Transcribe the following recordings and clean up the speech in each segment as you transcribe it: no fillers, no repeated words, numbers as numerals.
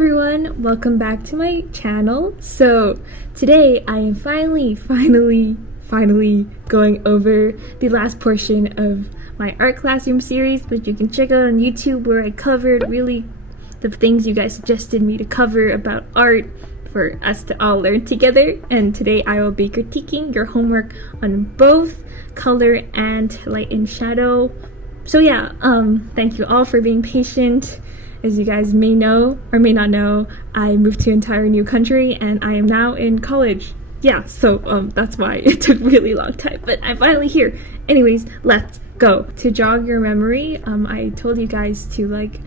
everyone, welcome back to my channel. So today I am finally going over the last portion of my art classroom series, which you can check out on YouTube, where I covered really the things you guys suggested me to cover about art for us to all learn together. And today I will be critiquing your homework on both color and light and shadow. So yeah, thank you all for being patient. As you guys may know or may not know, I moved to an entire new country and I am now in college. Yeah, so that's why it took really long time, but I'm finally here. Anyways, let's go. To jog your memory, I told you guys to like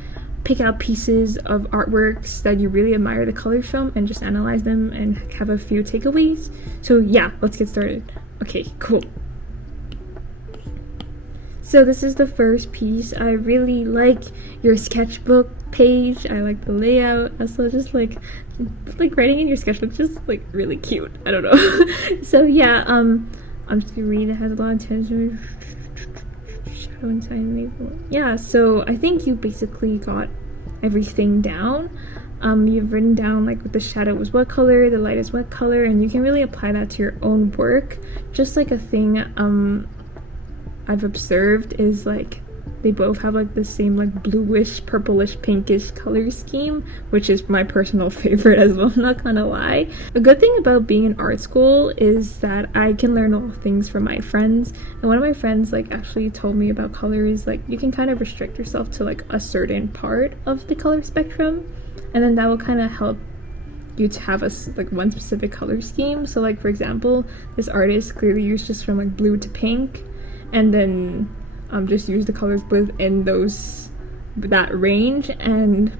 pick out pieces of artworks that you really admire the colors from and just analyze them and have a few takeaways. So yeah, let's get started. Okay, cool. So this is the first piece. I really like your sketchbook page. I like the layout. Also just like writing in your sketchbook, just like really cute. I don't know. So yeah, I'm just gonna read. It has a lot of attention. Shadow and sign label. Yeah, so I think you basically got everything down. You've written down like the shadow was what color, the light is what color, and you can really apply that to your own work. Just like a thing I've observed is like they both have like the same like bluish, purplish, pinkish color scheme, which is my personal favorite as well, I'm not gonna lie. A good thing about being in art school is that I can learn all things from my friends, and one of my friends like actually told me about colors, like you can kind of restrict yourself to like a certain part of the color spectrum, and then that will kind of help you to have like one specific color scheme. So like for example, this artist clearly used just from like blue to pink, and then just use the colors within that range, and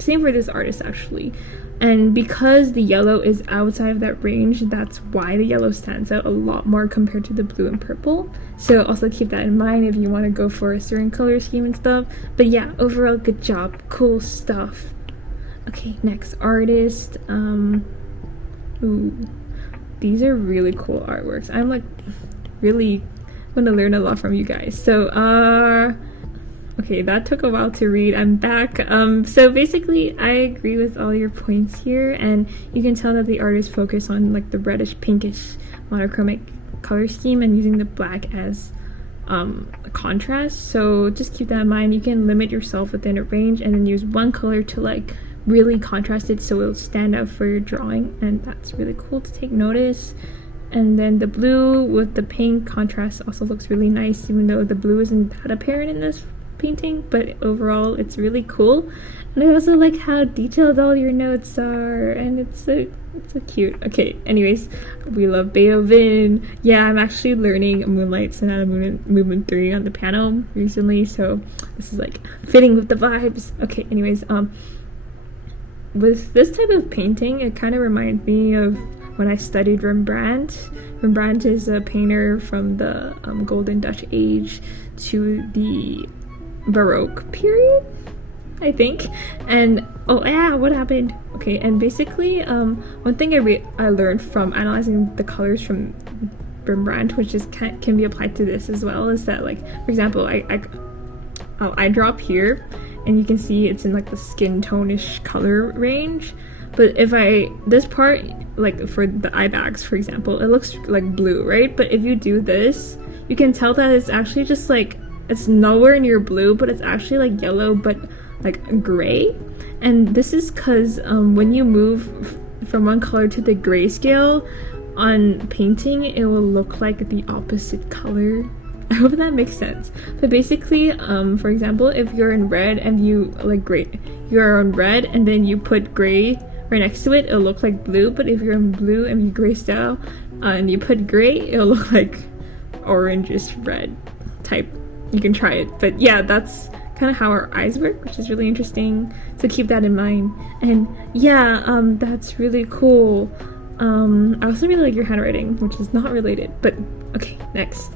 same for this artist actually. And because the yellow is outside of that range, that's why the yellow stands out a lot more compared to the blue and purple. So also keep that in mind if you want to go for a certain color scheme and stuff. But yeah, overall good job, cool stuff. Okay, next artist. Ooh, these are really cool artworks. I'm like really going to learn a lot from you guys. So okay, that took a while to read. I'm back. So basically I agree with all your points here, and you can tell that the artist focused on like the reddish pinkish monochromatic color scheme and using the black as a contrast. So just keep that in mind. You can limit yourself within a range and then use one color to like really contrast it so it'll stand out for your drawing, and that's really cool to take notice. And then the blue with the pink contrast also looks really nice, even though the blue isn't that apparent in this painting, but overall it's really cool. And I also like how detailed all your notes are, and it's so cute. Okay, anyways, we love Beethoven. Yeah, I'm actually learning Moonlight Sonata Movement 3 on the piano recently, so this is like fitting with the vibes. Okay, anyways, with this type of painting, it kind of reminds me of when I studied Rembrandt. Rembrandt is a painter from the Golden Dutch Age to the Baroque period, I think. And oh yeah, what happened? Okay, and basically one thing I learned from analyzing the colors from Rembrandt, which is can be applied to this as well, is that like for example, I drop here and you can see it's in like the skin tone-ish color range. But if this part, like for the eye bags, for example, it looks like blue, right? But if you do this, you can tell that it's actually just like, it's nowhere near blue, but it's actually like yellow, but like gray. And this is because when you move from one color to the grayscale on painting, it will look like the opposite color. I hope that makes sense. But basically, for example, if you're in red and you like you're on red and then you put gray right next to it, it'll look like blue. But if you're in blue and you grayscale and you put gray, it'll look like orangish red type. You can try it. But yeah, that's kind of how our eyes work, which is really interesting. So keep that in mind. And yeah, that's really cool. I also really like your handwriting, which is not related. But okay, next.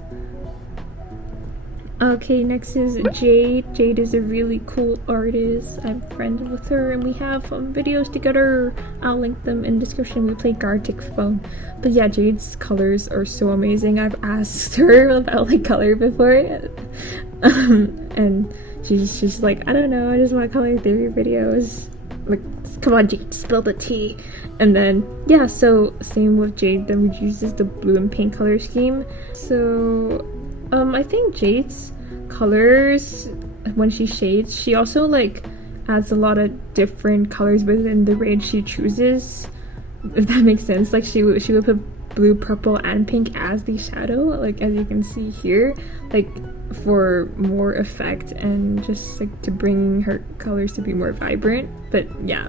Okay, next is Jade. Jade is a really cool artist. I'm friends with her and we have videos together. I'll link them in the description. We play Gartic phone. But yeah, Jade's colors are so amazing. I've asked her about like color before. And she's like, I don't know, I just want color theory videos. Like Come on, Jade, spill the tea. And then, yeah, so same with Jade, then we uses the blue and pink color scheme. So, I think Jade's colors, when she shades, she also like adds a lot of different colors within the range she chooses, if that makes sense. Like she would put blue, purple, and pink as the shadow, like as you can see here, like for more effect and just like to bring her colors to be more vibrant. But yeah,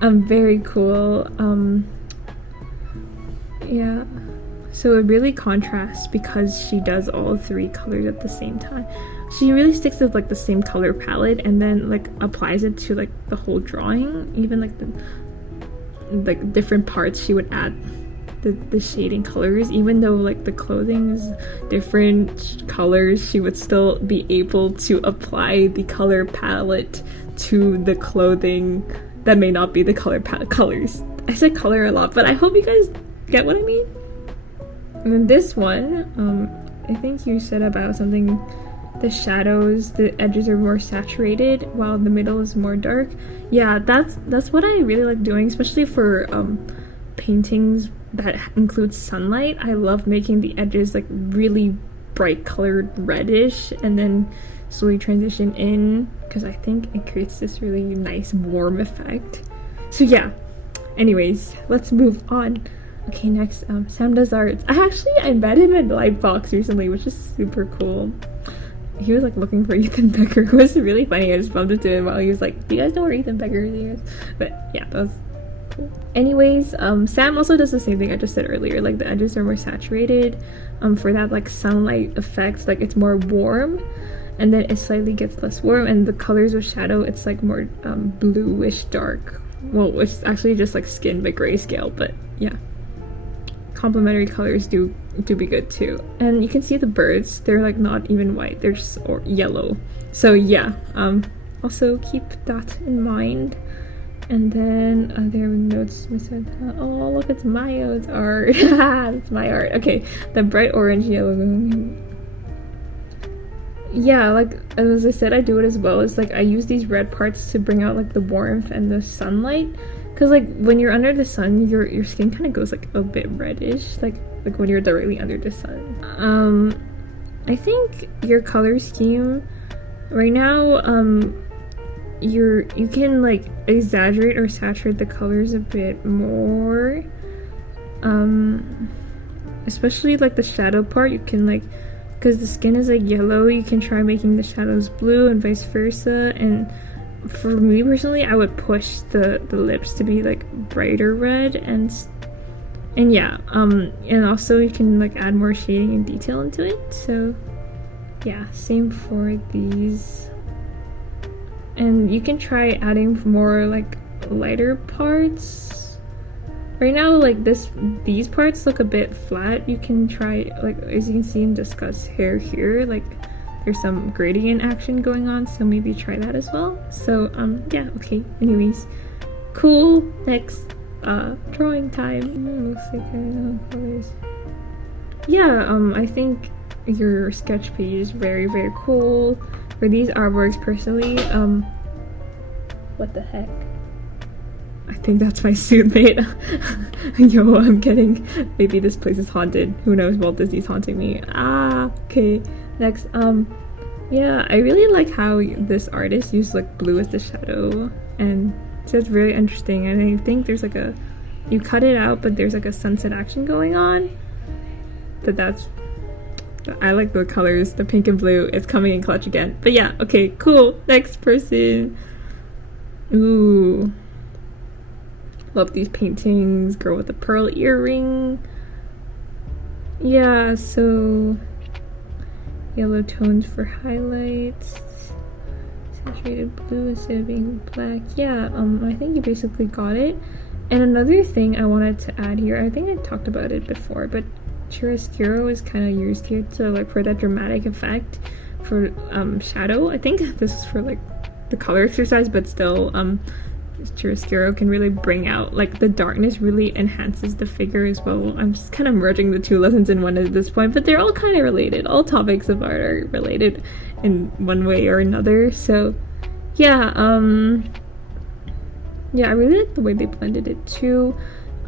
very cool. Yeah, so it really contrasts because she does all three colors at the same time. She really sticks with like the same color palette and then like applies it to like the whole drawing. Even like the different parts she would add the shading colors. Even though like the clothing is different colors, she would still be able to apply the color palette to the clothing that may not be the colors. I said color a lot, but I hope you guys get what I mean. And then this one, I think you said about something, the shadows, the edges are more saturated while the middle is more dark. Yeah, that's what I really like doing, especially for paintings that include sunlight. I love making the edges like really bright colored reddish and then slowly transition in, because I think it creates this really nice warm effect. So yeah, anyways, let's move on. Okay, next, Sam does arts. I met him at Lightbox recently, which is super cool. He was like looking for Ethan Becker. It was really funny. I just bumped into him while he was like, do you guys know where Ethan Becker is? But yeah, that was cool. Anyways, Sam also does the same thing I just said earlier. Like the edges are more saturated for that like sunlight effect. Like it's more warm, and then it slightly gets less warm, and the colors of shadow, it's like more bluish dark. Well, it's actually just like skin but grayscale, but yeah. Complementary colors do be good too. And you can see the birds, they're like not even white, they're just yellow. So yeah, also keep that in mind. And then other notes, oh look, it's Mayo's art. It's my art. Okay, the bright orange yellow. Yeah, like as I said, I do it as well. It's like I use these red parts to bring out like the warmth and the sunlight. Because like when you're under the sun, your skin kind of goes like a bit reddish, like when you're directly under the sun. I think your color scheme right now, you can like exaggerate or saturate the colors a bit more. Especially like the shadow part, you can like, because the skin is like yellow, you can try making the shadows blue and vice versa. And for me personally, I would push the lips to be like brighter red, and yeah, and also you can like add more shading and detail into it. So yeah, same for these. And you can try adding more like lighter parts. Right now, like these parts look a bit flat. You can try, like as you can see in Discuss hair here, like there's some gradient action going on, so maybe try that as well. So yeah, okay, anyways, cool. Next, drawing time. Looks like I know colors. Yeah, I think your sketch page is very, very cool. For these artworks personally, what the heck? I think that's my suit mate. Yo, I'm kidding. Maybe this place is haunted. Who knows? Walt Disney's haunting me. Okay. Next, yeah, I really like how this artist used like blue as the shadow, and so it's really interesting. And I think there's like you cut it out, but there's like a sunset action going on. But I like the colors, the pink and blue. It's coming in clutch again. But yeah, okay, cool. Next person. Ooh. Love these paintings. Girl with the pearl earring. Yeah, so yellow tones for highlights. Saturated blue instead of being black. Yeah, I think you basically got it. And another thing I wanted to add here, I think I talked about it before, but chiaroscuro is kind of used here to like for that dramatic effect for shadow. I think this is for like the color exercise, but still chiaroscuro can really bring out like the darkness, really enhances the figure as well. I'm just kind of merging the two lessons in one at this point, but they're all kind of related. All topics of art are related in one way or another. So yeah, Yeah, I really like the way they blended it too.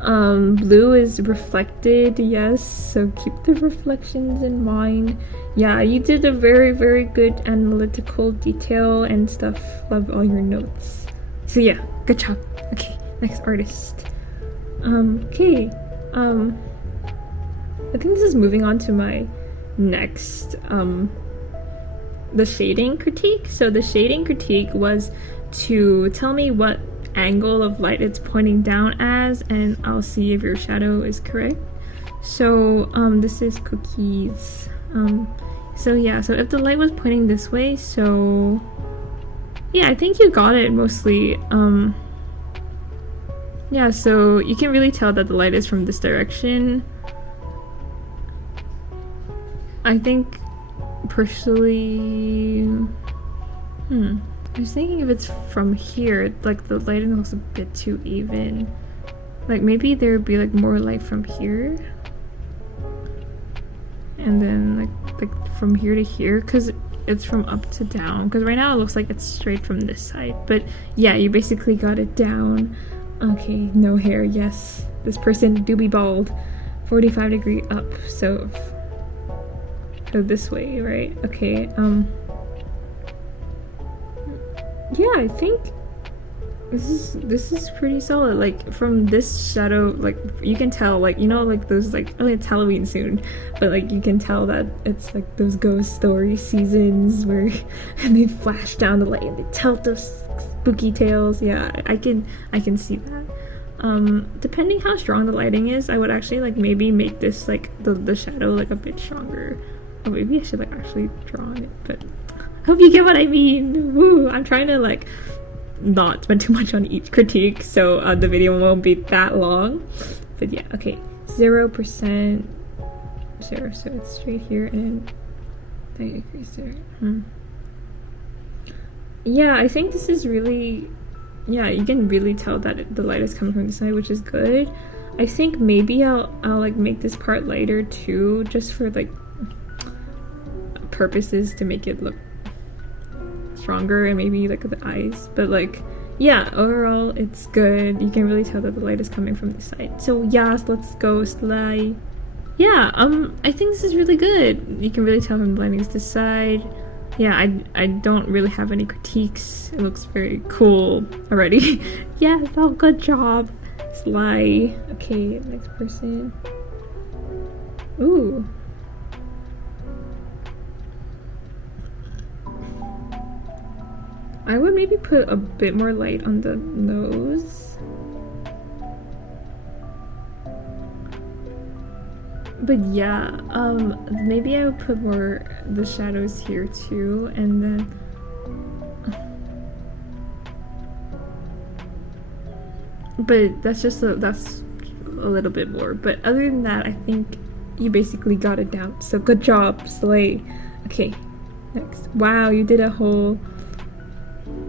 Blue is reflected, yes, so keep the reflections in mind. Yeah, you did a very, very good analytical detail and stuff. Love all your notes. So yeah, good job. Okay, next artist. Okay, I think this is moving on to my next, the shading critique. So the shading critique was to tell me what angle of light it's pointing down as, and I'll see if your shadow is correct. So this is Cookies. So yeah, so if the light was pointing this way, so yeah, I think you got it mostly. Yeah, so you can really tell that the light is from this direction. I think personally, I was thinking if it's from here, like the lighting looks a bit too even. Like maybe there would be like more light from here, and then like from here to here, because it's from up to down. Because right now it looks like it's straight from this side. But yeah, you basically got it down. Okay, no hair. Yes, this person do be bald. 45-degree up. So this way, right? Okay. Yeah, I think this is pretty solid. Like from this shadow, like you can tell, like, you know, like those, like, oh, it's Halloween soon, but like you can tell that it's like those ghost story seasons where and they flash down the light and they tell those spooky tales. Yeah, I can see that. Depending how strong the lighting is, I would actually like maybe make this like the shadow like a bit stronger. Or maybe I should like actually draw on it, but hope you get what I mean. Woo! I'm trying to like not spend too much on each critique, so the video won't be that long. But yeah, okay, 0%, 0, so it's straight here and then increase there. Yeah, I think this is really, yeah, you can really tell that the light is coming from the side, which is good. I think maybe I'll like make this part lighter too, just for like purposes to make it look stronger, and maybe like the eyes, but like yeah, overall it's good. You can really tell that the light is coming from this side. So yes, let's go slide. Yeah, I think this is really good. You can really tell from the lighting is this side. Yeah, I don't really have any critiques. It looks very cool already. Yes, oh, good job. Sly. Okay, next person. Ooh. I would maybe put a bit more light on the nose. But yeah, maybe I would put more the shadows here too, and then but that's a little bit more. But other than that, I think you basically got it down. So good job, Slay. Okay, next. Wow, you did a whole.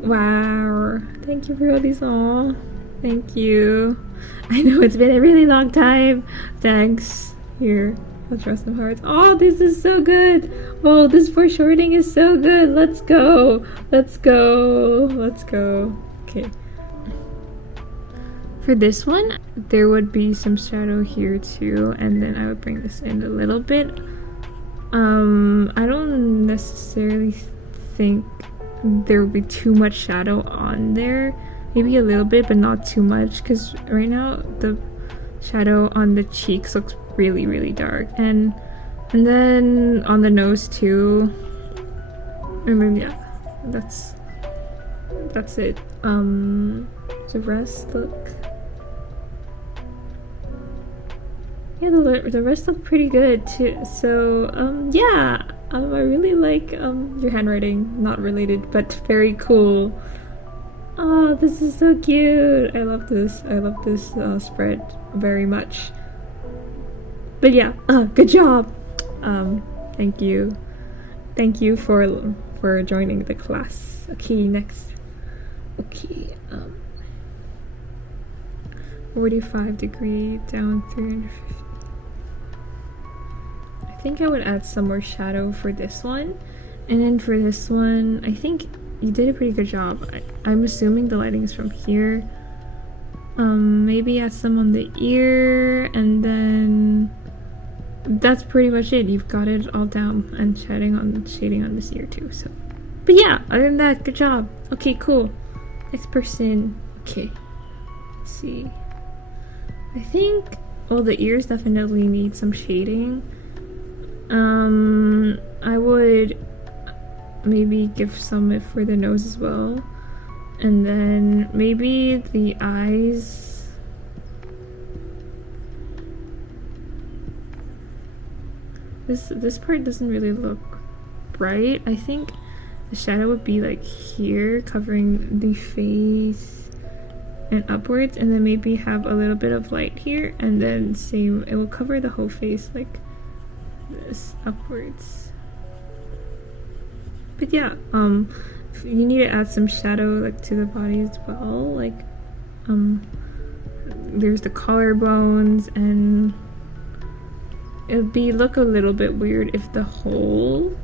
Wow, thank you for all these. Aw, thank you. I know it's been a really long time. Thanks. Here, I'll draw some hearts. Oh, this is so good. Oh, this foreshortening is so good. Let's go. Let's go. Let's go. Okay. For this one, there would be some shadow here too, and then I would bring this in a little bit. I don't necessarily think there will be too much shadow on there. Maybe a little bit, but not too much, because right now the shadow on the cheeks looks really, really dark, and then on the nose too. I mean, yeah, that's it. The rest look, yeah, the rest look pretty good too. So yeah. I really like your handwriting, not related, but very cool. Oh, this is so cute. I love this. I love this spread very much. But yeah, good job. Thank you. Thank you for joining the class. Okay, next. Okay, 45-degree down 350. I think I would add some more shadow for this one, and then for this one I think you did a pretty good job. I'm assuming the lighting is from here. Maybe add some on the ear, and then that's pretty much it. You've got it all down, and shading on this ear too. So, but yeah, other than that, good job. Okay, cool. Next person. Okay, let's see. I think the ears definitely need some shading. I would maybe give some for the nose as well, and then maybe the eyes. This part doesn't really look bright. I think the shadow would be like here, covering the face and upwards, and then maybe have a little bit of light here, and then same, it will cover the whole face like this upwards. But yeah, you need to add some shadow like to the body as well. Like there's the collarbones, and it would look a little bit weird if the whole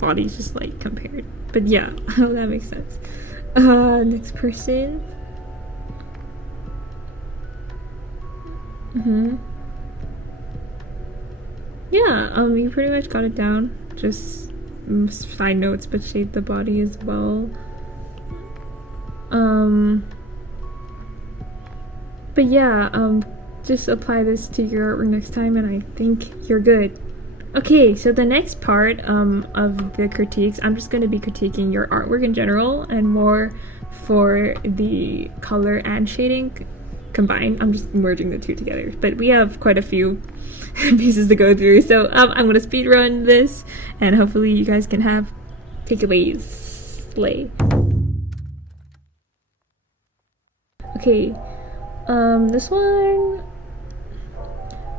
body's just like compared. But yeah, that makes sense. Next person. Yeah, you pretty much got it down. Just side notes, but shade the body as well. But yeah, just apply this to your artwork next time, and I think you're good. Okay, so the next part of the critiques, I'm just going to be critiquing your artwork in general, and more for the color and shading combined. I'm just merging the two together, but we have quite a few pieces to go through, so I'm gonna speed run this, and hopefully you guys can have takeaways. Slay. Okay, this one,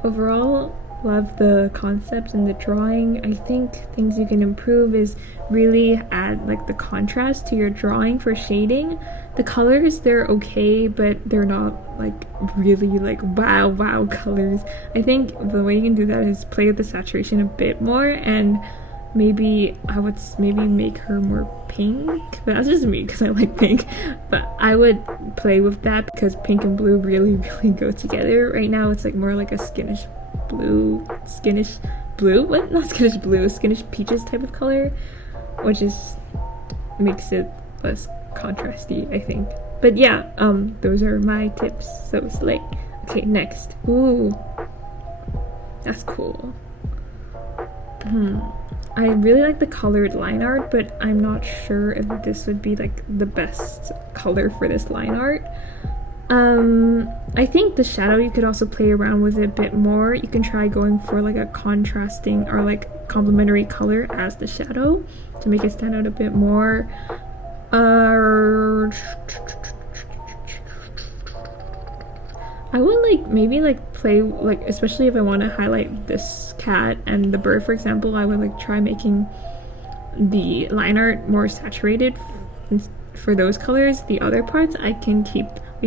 overall, love the concept and the drawing. I think things you can improve is really add like the contrast to your drawing for shading. The colors, they're okay, but they're not like really like wow colors. I think the way you can do that is play with the saturation a bit more, and maybe I would make her more pink, but that's just me because I like pink. But I would play with that because pink and blue really go together. Right now it's like more like a skittish peaches type of color, which is makes it less contrasty, I think. But yeah, those are my tips, so slay. Okay, next. Ooh, that's cool. I really like the colored line art, but I'm not sure if this would be like the best color for this line art. I think the shadow, you could also play around with it a bit more. You can try going for like a contrasting or like complementary color as the shadow to make it stand out a bit more. I would like maybe like play like, especially if I want to highlight this cat and the bird, for example, I would like try making the line art more saturated for those colors. The other parts we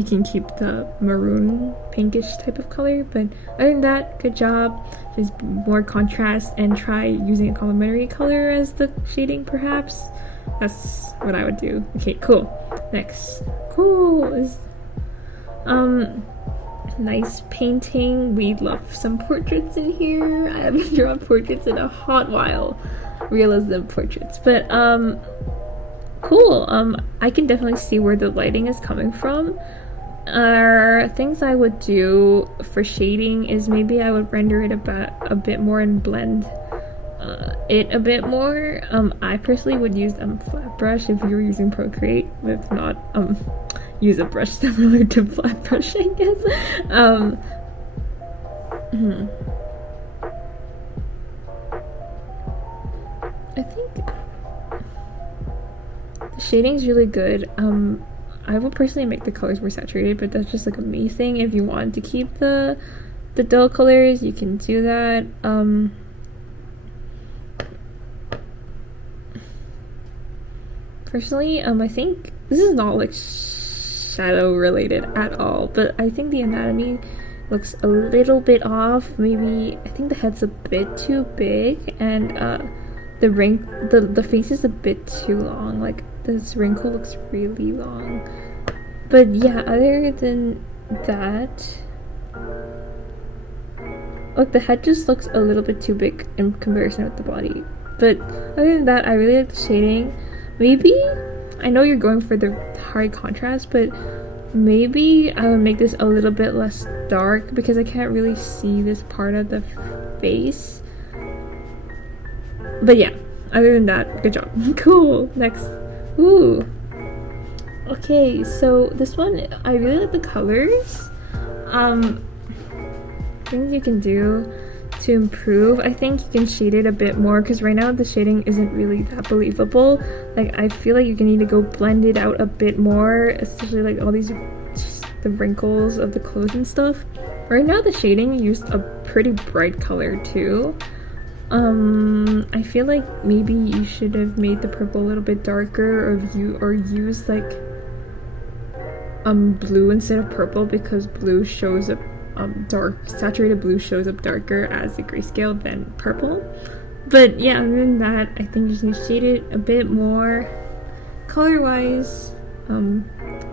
can keep the maroon pinkish type of color, but other than that, good job. Just more contrast, and try using a complementary color as the shading perhaps. That's what I would do. Okay, cool. Next. Cool is nice painting. We love some portraits in here. I haven't drawn portraits in a hot while. Realism portraits. But cool. I can definitely see where the lighting is coming from. Things I would do for shading is maybe I would render it a bit more and blend it a bit more. I personally would use flat brush if you were using Procreate. If not, use a brush similar to flat brush, I guess. I think the shading's really good. I would personally make the colors more saturated, but that's just like a me thing. If you want to keep the dull colors, you can do that. Personally, I think this is not like shadow related at all, but I think the anatomy looks a little bit off. Maybe I think the head's a bit too big, and the face is a bit too long. Like this wrinkle looks really long. But yeah, other than that. Like the head just looks a little bit too big in comparison with the body. But other than that, I really like the shading. Maybe, I know you're going for the high contrast, but maybe I would make this a little bit less dark because I can't really see this part of the face. But yeah, other than that, good job. Cool. Next. Ooh. Okay, so this one, I really like the colors. Things you can do to improve, I think you can shade it a bit more because right now the shading isn't really that believable. Like I feel like you can need to go blend it out a bit more, especially like all these the wrinkles of the clothes and stuff. Right now the shading used a pretty bright color too. I feel like maybe you should have made the purple a little bit darker, or use like blue instead of purple, because blue shows up dark, saturated blue shows up darker as the grayscale than purple. But yeah, other than that, I think you just need to shade it a bit more color wise.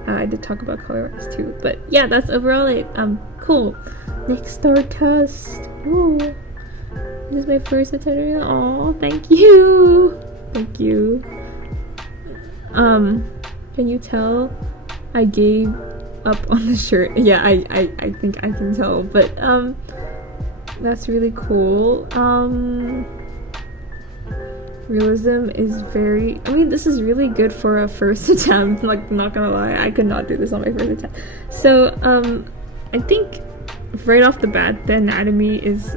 I did talk about color wise too, but yeah, that's overall it. Cool. Next star test. Ooh, this is my first attempt. Oh, thank you. Thank you. Can you tell I gave up on the shirt? Yeah, I think I can tell, but that's really cool. Realism is very, I mean, this is really good for a first attempt. Like, not gonna lie, I could not do this on my first attempt. So I think right off the bat the anatomy is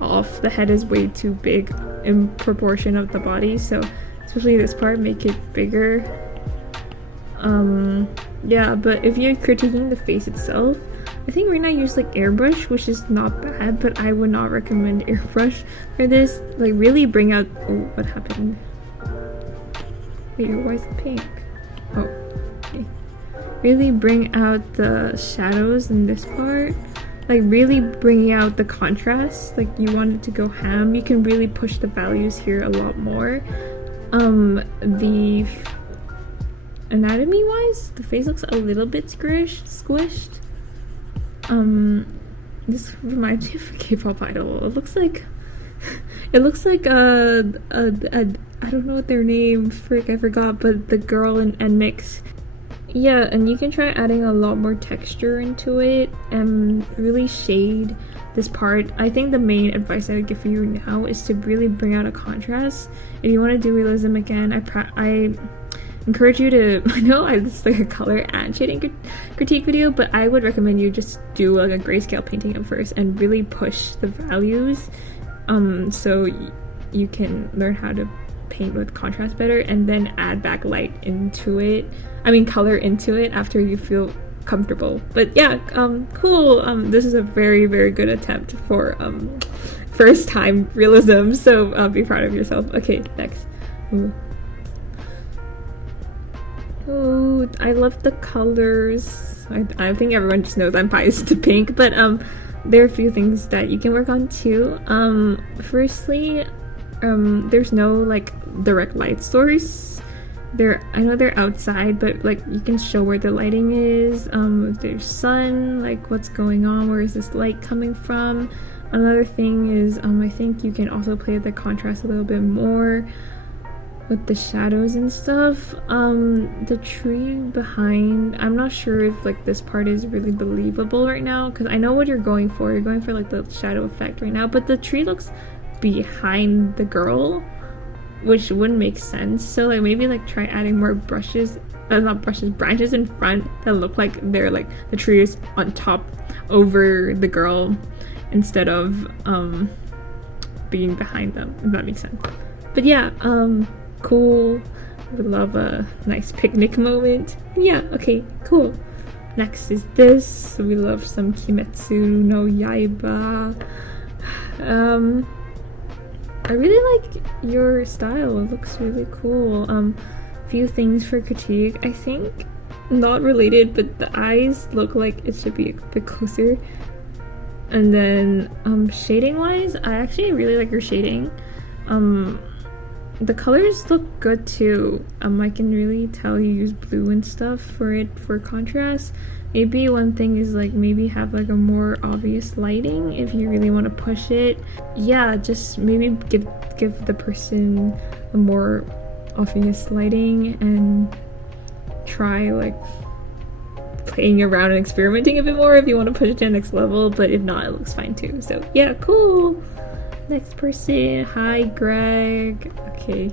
off. The head is way too big in proportion of the body, so especially this part, make it bigger. Yeah, but if you're critiquing the face itself, I think right now I use like airbrush, which is not bad, but I would not recommend airbrush for this. Like, really bring out, oh, what happened? Wait, why is it pink? Oh, okay. Really bring out the shadows in this part. Like, really bringing out the contrast. Like, you want it to go ham. You can really push the values here a lot more. The anatomy wise, the face looks a little bit squished. This reminds me of a K-pop idol. It looks like I don't know what their name, frick, I forgot, but the girl in NMIXX. Yeah, and you can try adding a lot more texture into it and really shade this part. I think the main advice I would give for you now is to really bring out a contrast. If you want to do realism again, I encourage you to, I know it's like a color and shading critique video, but I would recommend you just do like a grayscale painting at first and really push the values, so you can learn how to paint with contrast better, and then add back light into it, color into it after you feel comfortable. But yeah, cool. This is a very, very good attempt for first time realism, so be proud of yourself. Okay, next. Oh, I love the colors. I think everyone just knows I'm biased to pink, but there are a few things that you can work on too. Firstly, there's no like direct light source. I know they're outside, but like you can show where the lighting is. If there's sun, like what's going on, where is this light coming from? Another thing is I think you can also play with the contrast a little bit more with the shadows and stuff. The tree behind, I'm not sure if like this part is really believable right now, because I know what you're going for. You're going for like the shadow effect right now, but the tree looks behind the girl, which wouldn't make sense. So like maybe like try adding more branches in front that look like they're like the tree is on top over the girl instead of being behind them, if that makes sense. But yeah, cool. Would love a nice picnic moment. Yeah, okay, cool. Next is this. We love some Kimetsu no Yaiba. I really like your style. It looks really cool. Few things for critique. I think not related, but the eyes look like it should be a bit closer. And then shading wise, I actually really like your shading. The colors look good too. I can really tell you use blue and stuff for contrast. Maybe one thing is like maybe have like a more obvious lighting if you really want to push it. Yeah, just maybe give the person a more obvious lighting and try like playing around and experimenting a bit more if you want to push it to the next level, but if not, it looks fine too. So yeah, cool. Next person. Hi, Greg. Okay.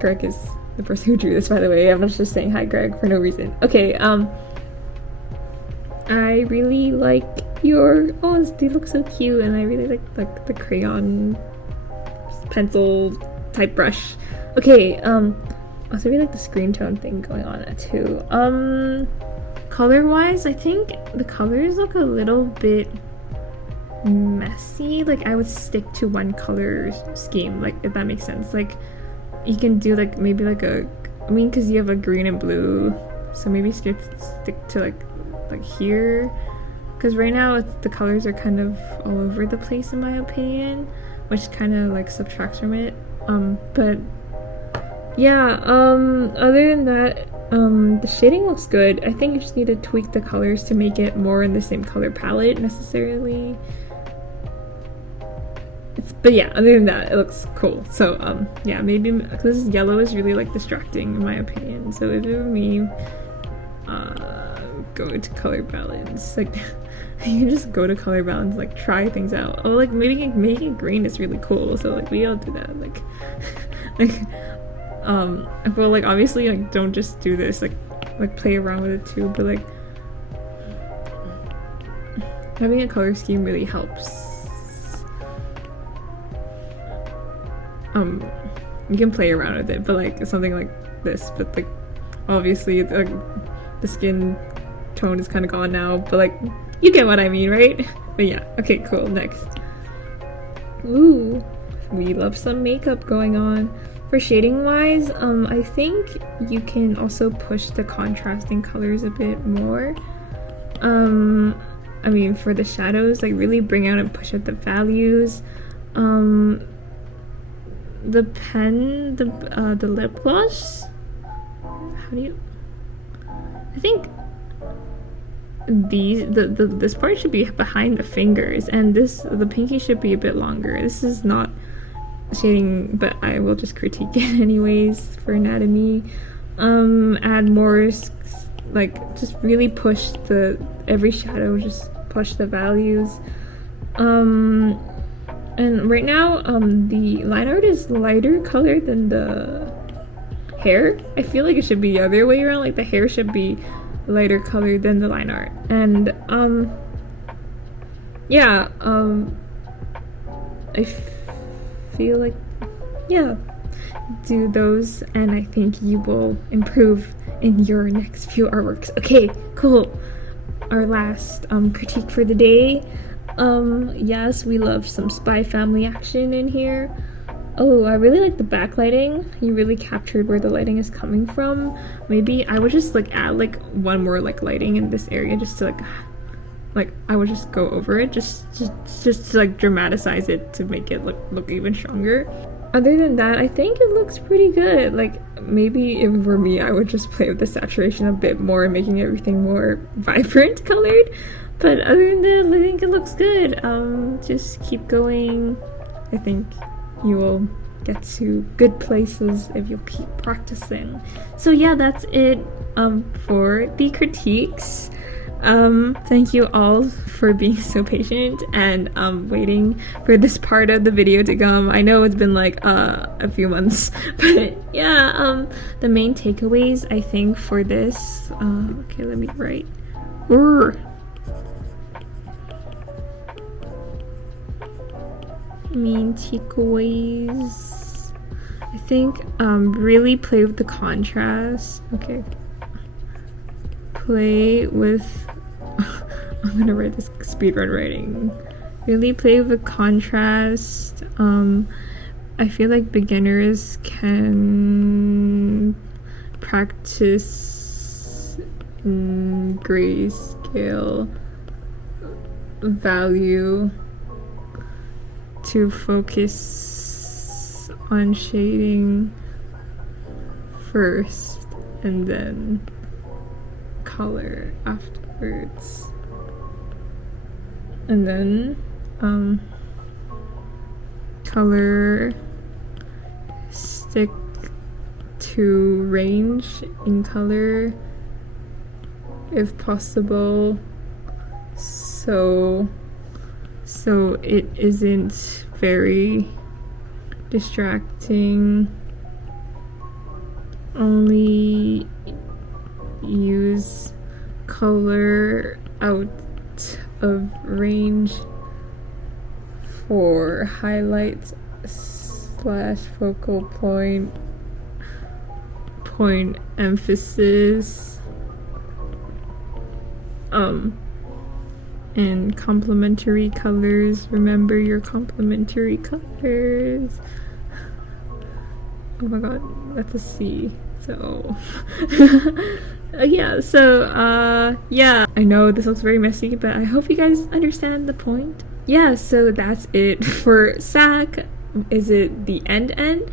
Greg is the person who drew this, by the way. I'm not just saying hi, Greg, for no reason. Okay, I really like your, oh, they look so cute, and I really like the crayon pencil type brush. Okay, I also really like the screen tone thing going on too. Color wise, I think the colors look a little bit messy. Like I would stick to one color scheme, like if that makes sense. Like you can do like maybe like a, I mean, because you have a green and blue, so maybe stick to like here, because right now the colors are kind of all over the place in my opinion, which kind of like subtracts from it. But yeah, other than that, the shading looks good. I think you just need to tweak the colors to make it more in the same color palette necessarily. But yeah, other than that, it looks cool. So yeah, maybe this yellow is really like distracting in my opinion. So if it were me, go into color balance. Like you can just go to color balance, like try things out. Oh, like making it green is really cool. So like we all do that. Like well, like obviously like don't just do this. Like play around with it too. But like having a color scheme really helps. You can play around with it, but like something like this, but like obviously like the skin tone is kind of gone now, but like you get what I mean, right? But yeah, okay, cool. Next, ooh, we love some makeup going on. For shading wise, I think you can also push the contrasting colors a bit more. I mean, for the shadows, like really bring out and push out the values. The pen, the lip gloss, how do you, I think this part should be behind the fingers, and the pinky should be a bit longer. This is not shading, but I will just critique it anyways for anatomy. Add more, like just really push every shadow, just push the values. And right now, the line art is lighter color than the hair. I feel like it should be the other way around, like the hair should be lighter color than the line art. And yeah, I feel like, yeah, do those and I think you will improve in your next few artworks. Okay, cool. Our last critique for the day. Yes, we love some Spy Family action in here. Oh, I really like the backlighting. You really captured where the lighting is coming from. Maybe I would just like add like one more like lighting in this area just to like I would just go over it just to like dramatize it to make it look even stronger. Other than that, I think it looks pretty good. Like maybe if it were me, I would just play with the saturation a bit more, making everything more vibrant colored. But other than that, I think it looks good. Just keep going. I think you will get to good places if you keep practicing. So yeah, that's it for the critiques. Thank you all for being so patient and waiting for this part of the video to come. I know it's been like a few months, but yeah, the main takeaways I think for this, okay, let me write. Main takeaways, I think really play with the contrast. Okay, play with I'm gonna write this speedrun writing. Really play with the contrast. I feel like beginners can practice grayscale value to focus on shading first and then color afterwards. And then color, stick to range in color if possible, so it isn't very distracting. Only use color out of range for highlights / focal point emphasis, and complementary colors. Remember your complementary colors. Oh my god, that's a C. So yeah, so yeah, I know this looks very messy, but I hope you guys understand the point. Yeah, so that's it for SAC. Is it the end?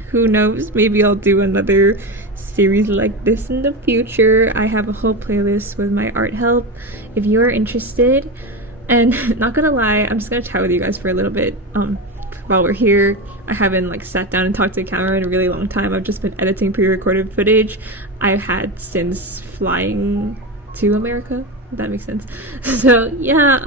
Who knows? Maybe I'll do another series like this in the future. I have a whole playlist with my art help if you are interested. And not gonna lie, I'm just gonna chat with you guys for a little bit while we're here. I haven't like sat down and talked to the camera in a really long time. I've just been editing pre-recorded footage I've had since flying to America, if that makes sense. So yeah,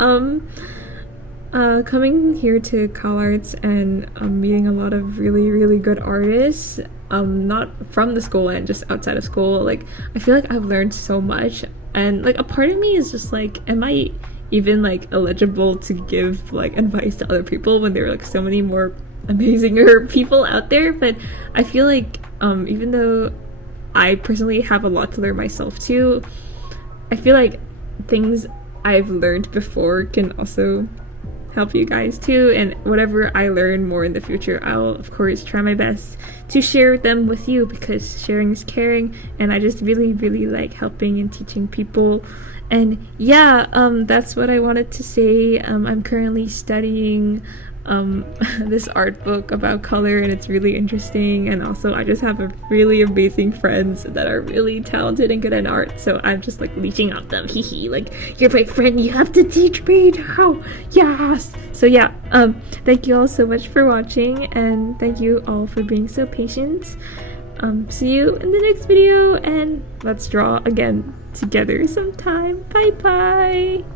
coming here to CalArts and meeting a lot of really good artists, not from the school and just outside of school, like I feel like I've learned so much, and like a part of me is just like, am I even like eligible to give like advice to other people when there are like so many more amazinger people out there? But I feel like even though I personally have a lot to learn myself too, I feel like things I've learned before can also help you guys too, and whatever I learn more in the future, I'll of course try my best to share them with you, because sharing is caring, and I just really like helping and teaching people. And yeah, that's what I wanted to say. I'm currently studying this art book about color, and it's really interesting, and also I just have a really amazing friends that are really talented and good at art, so I'm just like leeching out them. Hee like, you're my friend, you have to teach me how. Yes. So yeah, thank you all so much for watching, and thank you all for being so patient. See you in the next video, and let's draw again together sometime. Bye bye.